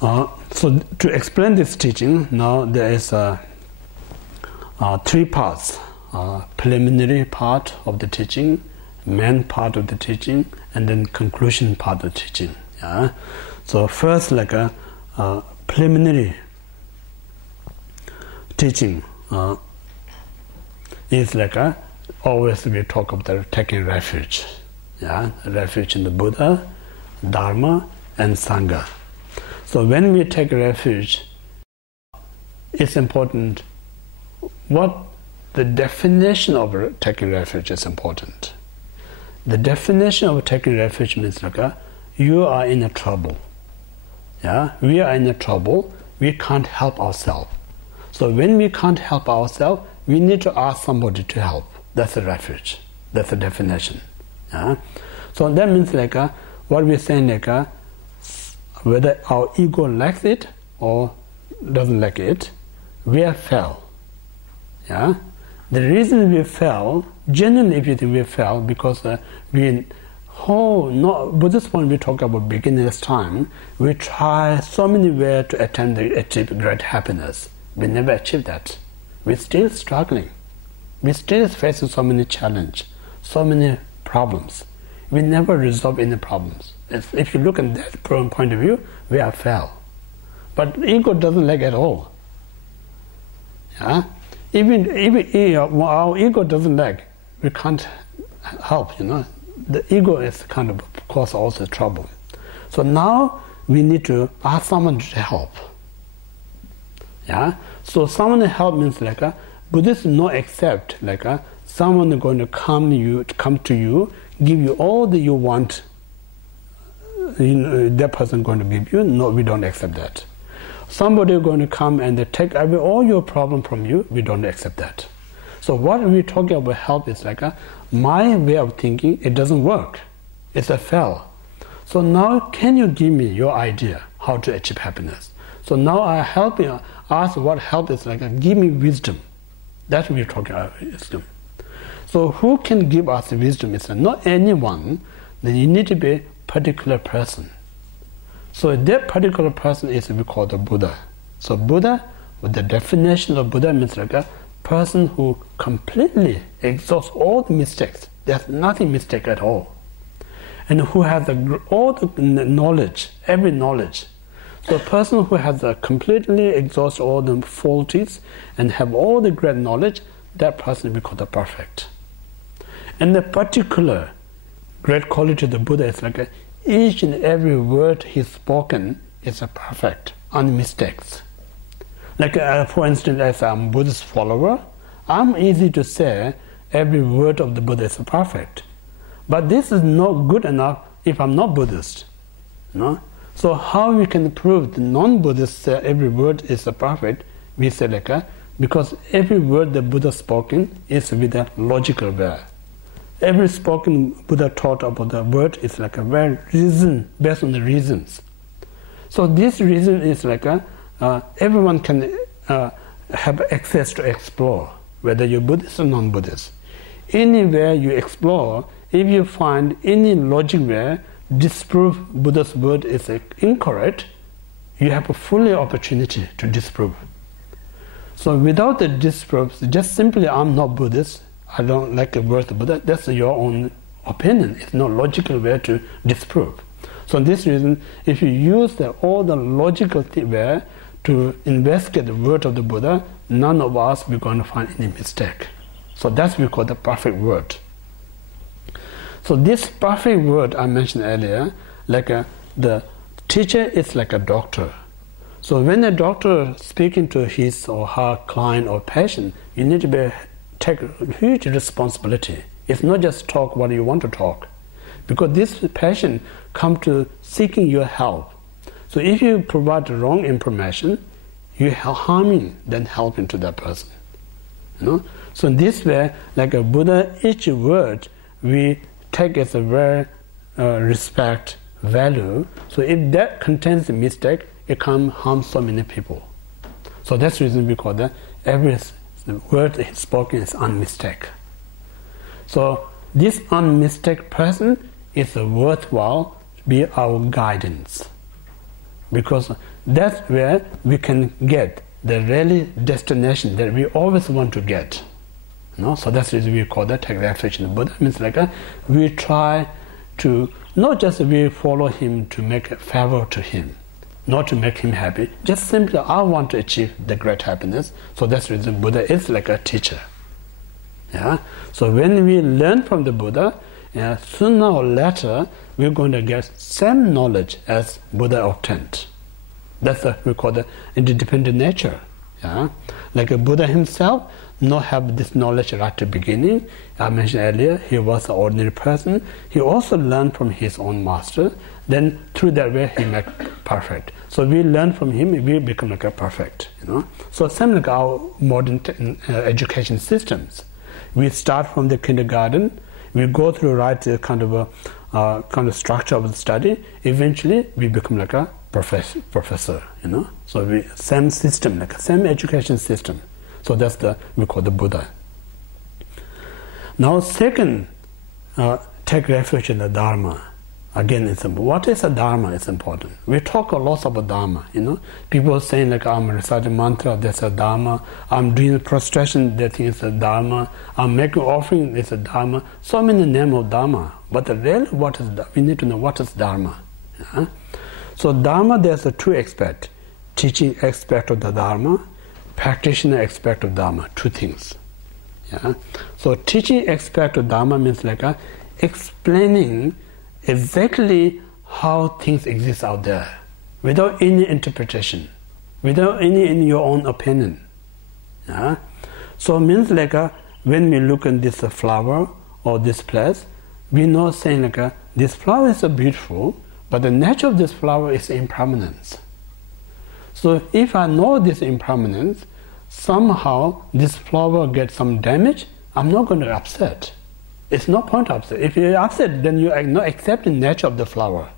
So to explain this teaching, now there is three parts. Preliminary part of the teaching, main part of the teaching, and then conclusion part of the teaching. Yeah? So first, like a preliminary teaching is like always we talk about taking refuge. Yeah? Refuge in the Buddha, Dharma, and Sangha. So when we take refuge, it's important what the definition of taking refuge is important. The definition of taking refuge means like you are in a trouble. Yeah? We are in a trouble, we can't help ourselves. So when we can't help ourselves, we need to ask somebody to help. That's a refuge. That's the definition. Yeah? So that means like what we're saying like whether our ego likes it or doesn't like it, we have fell. Yeah? The reason we fell, generally if you think we fell, because Buddhist point we talk about beginner's time, we try so many ways to achieve great happiness. We never achieve that. We're still struggling. We're still facing so many challenges, so many problems. We never resolve any problems. If you look at that point of view, we have failed. But ego doesn't like at all. Yeah? Even our ego doesn't like, we can't help, The ego is kind of cause also trouble. So now we need to ask someone to help. Yeah? So someone to help means like Buddhists not accept like someone is going to come to you, give you all that you want. That person going to give you. No, we don't accept that. Somebody is going to come and take away all your problem from you. We don't accept that. So what we're talking about help is like my way of thinking. It doesn't work. It's a fail. So now, can you give me your idea how to achieve happiness? So now I help you. Ask what help is like. Give me wisdom. That's what we're talking about wisdom. So who can give us wisdom? It's not anyone. Then you need to be a particular person. So that particular person is we call the Buddha. So Buddha, with the definition of Buddha means like a person who completely exhausts all the mistakes. There's nothing mistake at all. And who has all the knowledge, every knowledge. So a person who has completely exhausted all the faulties and have all the great knowledge, that person we call the perfect. And the particular great quality of the Buddha is like each and every word he's spoken is a perfect, unmistakes. Like for instance, as I'm a Buddhist follower, I'm easy to say every word of the Buddha is perfect. But this is not good enough if I'm not Buddhist. No? So how we can prove the non-Buddhist say every word is perfect? We say like because every word the Buddha spoken is with a logical way. Every spoken Buddha taught about the word is like a very reason, based on the reasons. So this reason is like everyone can have access to explore, whether you're Buddhist or non-Buddhist. Anywhere you explore, if you find any logic way disprove Buddha's word is incorrect, you have a full opportunity to disprove. So without the disproof, just simply I'm not Buddhist, I don't like the word of Buddha, that's your own opinion. It's not logical way to disprove. So this reason, if you use all the logical way to investigate the word of the Buddha, none of us we're going to find any mistake. So that's what we call the perfect word. So this perfect word I mentioned earlier, like the teacher is like a doctor. So when a doctor speaking to his or her client or patient, you need to take huge responsibility. It's not just talk what you want to talk, because this patient come to seeking your help. So if you provide the wrong information, you're harming than helping to that person. So in this way, like a Buddha, each word we take as a very respect, value. So if that contains a mistake, it can harm so many people. So that's the reason we call that every word spoken is unmistake. So this unmistake person is worthwhile to be our guidance. because that's where we can get the really destination that we always want to get. So that's the reason we call that reflection. Buddha means we try to not just we follow him to make a favor to him, not to make him happy, just simply I want to achieve the great happiness. So that's the reason Buddha is like a teacher. So when we learn from the Buddha, sooner or later we're going to get same knowledge as Buddha obtained. That's what we call the interdependent nature. Like a Buddha himself not have this knowledge right at the beginning. I mentioned earlier, he was an ordinary person. He also learned from his own master. Then through that way he made perfect. So we learn from him, we become like a perfect. So same like our modern education systems. We start from the kindergarten. We go through right kind of structure of the study. Eventually we become like a professor. So we same system, like same education system. So that's we call the Buddha. Now second, take refuge in the Dharma. Again, it's what is a Dharma is important. We talk a lot about Dharma. People saying like I'm reciting mantra, that's a Dharma. I'm doing prostration, that thing is a Dharma. I'm making offering, it's a Dharma. So many names of Dharma. But really, we need to know what is Dharma. So Dharma, there's a two aspects: teaching aspect of the Dharma, practitioner aspect of Dharma. Two things. So teaching aspect of Dharma means like explaining exactly how things exist out there, without any interpretation, without any in your own opinion. So it means like when we look at this flower or this place, we know saying like this flower is so beautiful, but the nature of this flower is impermanence. So if I know this impermanence, somehow this flower gets some damage, I'm not going to upset. It's no point upset. If you're upset, then you are not accepting the nature of the flower,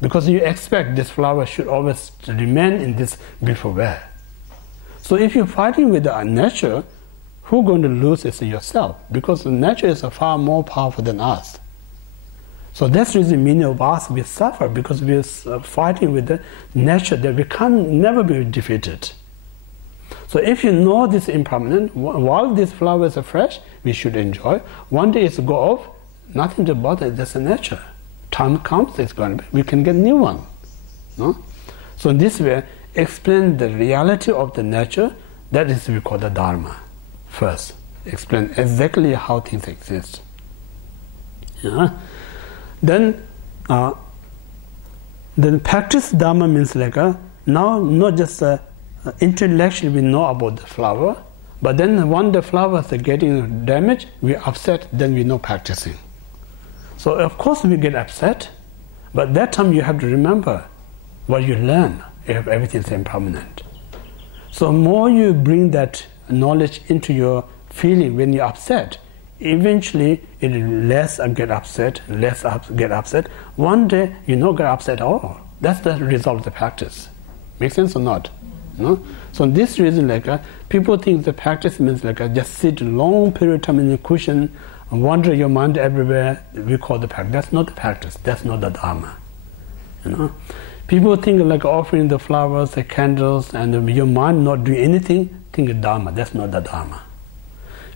because you expect this flower should always remain in this beautiful way. So if you're fighting with the nature, who's going to lose is yourself, because the nature is far more powerful than us. So that's the reason many of us we suffer, because we're fighting with the nature that we can never be defeated. So if you know this impermanent, while these flowers are fresh, we should enjoy. One day it's go off, nothing to bother, that's a nature. Time comes, it's going to be, we can get new one. So in this way, explain the reality of the nature, that is we call the Dharma. First, explain exactly how things exist. Then practice Dharma means like now not just intellectually we know about the flower, but then when the flowers are getting damaged, we upset, then we know practicing. So of course we get upset, but that time you have to remember what you learn if everything is impermanent. So more you bring that knowledge into your feeling when you're upset, eventually it less get upset, get upset. One day you not get upset at all. That's the result of the practice. Make sense or not? So this reason, like people think the practice means like just sit a long period of time in the cushion and wander your mind everywhere. We call the practice. That's not the practice. That's not the Dharma. People think like offering the flowers, the candles, and your mind not doing anything. Think of Dharma. That's not the Dharma.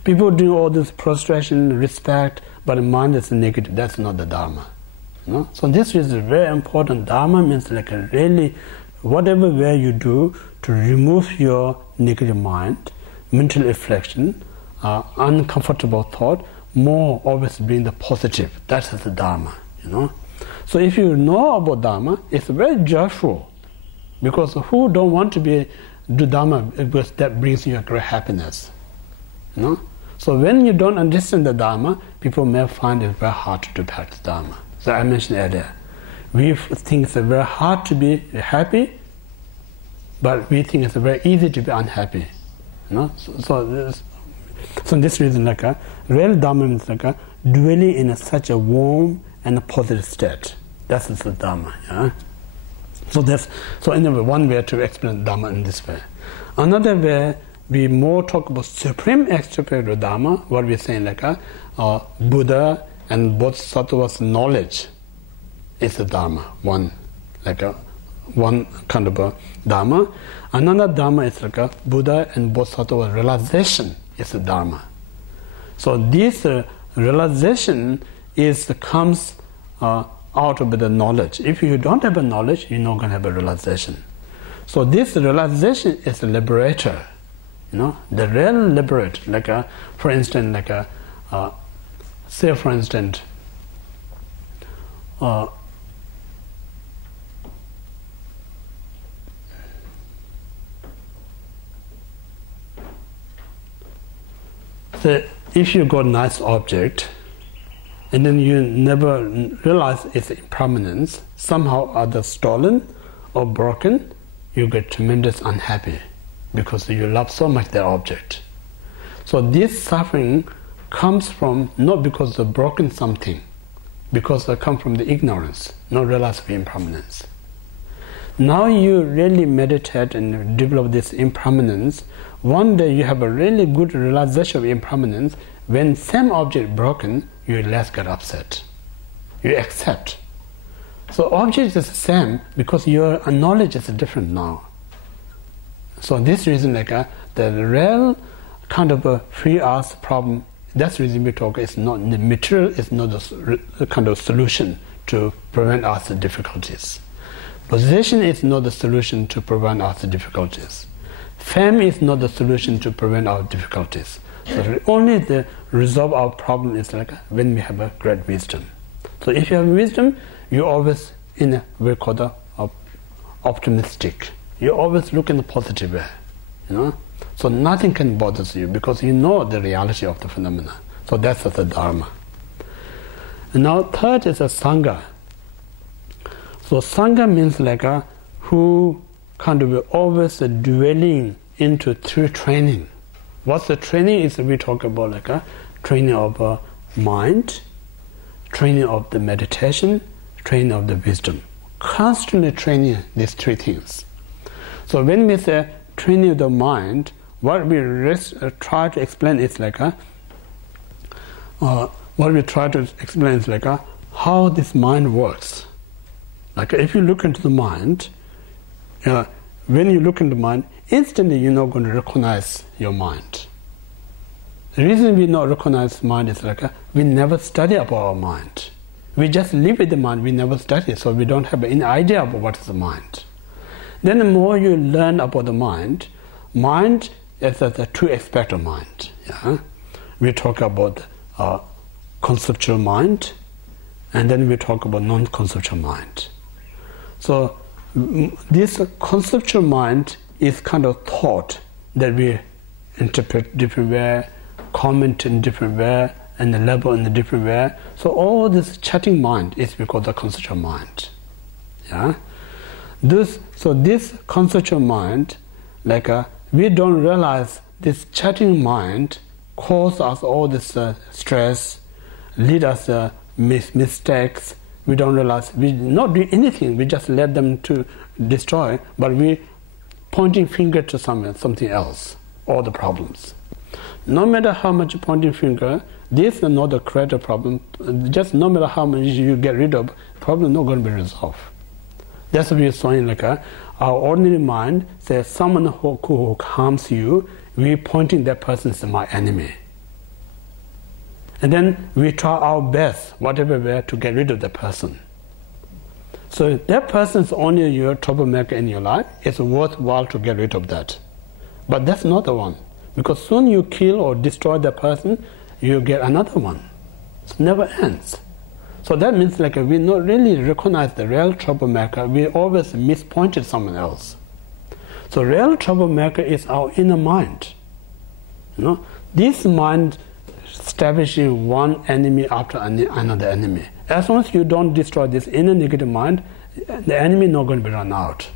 People do all this prostration, respect, but the mind is negative. That's not the Dharma. So this is very important. Dharma means like really whatever way you do to remove your negative mind, mental reflection, uncomfortable thought, more always bring the positive. That is the Dharma. So if you know about Dharma, it's very joyful, because who don't want to do Dharma, because that brings you a great happiness. So when you don't understand the Dharma, people may find it very hard to practice Dharma. So I mentioned earlier, we think it's very hard to be happy, but we think it's very easy to be unhappy. So this reason, like real Dharma is like dwelling in such a warm and a positive state. That's the Dharma. So anyway, one way to explain Dharma in this way. Another way, we more talk about supreme aspect of Dharma. What we're saying like Buddha and Bodhisattva's knowledge is the Dharma. One, like one kind of a Dharma. Another Dharma is like a Buddha and Bodhisattva realization is a Dharma. So this realization comes out of the knowledge. If you don't have a knowledge, you're not going to have a realization. So this realization is a liberator. The real liberator. Like for instance, say for instance, so if you got a nice object and then you never realize its impermanence, somehow either stolen or broken, you get tremendous unhappy because you love so much that object. So this suffering comes from not because of broken something, because it comes from the ignorance, not realize of impermanence. Now you really meditate and develop this impermanence. One day you have a really good realization of impermanence. When same object broken, you less get upset. You accept. So object is the same because your knowledge is different now. So this reason, the real kind of a free us problem. That's the reason we talk. It's not the material. Is not the kind of solution to prevent us the difficulties. Possession is not the solution to prevent us the difficulties. Fame is not the solution to prevent our difficulties. So only the resolve our problem is when we have a great wisdom. So if you have wisdom, you always in a we call the optimistic. You always look in the positive way, So nothing can bother you because you know the reality of the phenomena. So that's the Dharma. And now third is a Sangha. So Sangha means who kind of always dwelling into through training. What's the training is we talk about training of mind, training of the meditation, training of the wisdom. Constantly training these three things. So when we say training of the mind, what we try to explain is how this mind works. If you look into the mind, when you look into the mind, instantly you're not going to recognize your mind. The reason we not recognize mind is we never study about our mind. We just live with the mind, we never study, so we don't have any idea about what is the mind. Then the more you learn about the mind is the two aspects of mind. We talk about conceptual mind, and then we talk about non-conceptual mind. So this conceptual mind is kind of thought that we interpret different way, comment in different way, and the level in a different way. So all this chatting mind is because of the conceptual mind. This conceptual mind, we don't realize this chatting mind causes us all this stress, lead us mistakes. We don't realize we not do anything. We just let them to destroy, but we pointing finger to something else. All the problems. No matter how much pointing finger, this is not the creator problem. Just no matter how much you get rid of, problem not going to be resolved. That's what we are saying. Our ordinary mind says someone who harms you, we pointing that person is my enemy. And then we try our best, whatever way, to get rid of that person. So if that person is only your troublemaker in your life, it's worthwhile to get rid of that. But that's not the one. Because soon you kill or destroy that person, you get another one. It never ends. So that means we not really recognize the real troublemaker. We always mispointed someone else. So real troublemaker is our inner mind. This mind establishing one enemy after another enemy. As long as you don't destroy this inner negative mind, the enemy is not going to be run out.